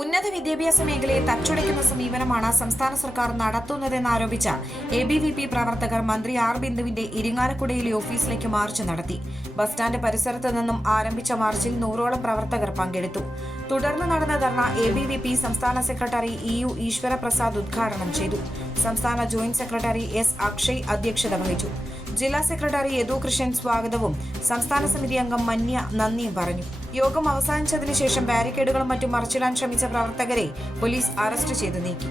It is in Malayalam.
ഉന്നത വിദ്യാഭ്യാസ മേഖലയെ തച്ചുടയ്ക്കുന്ന സമീപനമാണ് സംസ്ഥാന സർക്കാർ നടത്തുന്നതെന്നാരോപിച്ച എ ബി വി പി പ്രവർത്തകർ മന്ത്രി ആർ ബിന്ദുവിന്റെ ഇരിങ്ങാലക്കുടയിലെ ഓഫീസിലേക്ക് മാർച്ച് നടത്തി. ബസ് സ്റ്റാൻഡ് പരിസരത്ത് നിന്നും ആരംഭിച്ച മാർച്ചിൽ നൂറോളം പ്രവർത്തകർ പങ്കെടുത്തു. തുടർന്ന് നടന്ന ധർണ എ ബി വി പി സംസ്ഥാന സെക്രട്ടറി ഇ യു ഈശ്വരപ്രസാദ് ഉദ്ഘാടനം ചെയ്തു. സംസ്ഥാന ജോയിന്റ് സെക്രട്ടറി എസ് അക്ഷയ് അധ്യക്ഷത വഹിച്ചു. ജില്ലാ സെക്രട്ടറി യദു കൃഷ്ണൻ സ്വാഗതവും. സംസ്ഥാന സമിതി അംഗം മന്യ നന്ദിയും പറഞ്ഞു. യോഗം അവസാനിച്ചതിനു ശേഷം ബാരിക്കേഡുകളും മറ്റും മറിച്ചിടാൻ ശ്രമിച്ച പ്രവർത്തകരെ പോലീസ് അറസ്റ്റ് ചെയ്തു നീക്കി.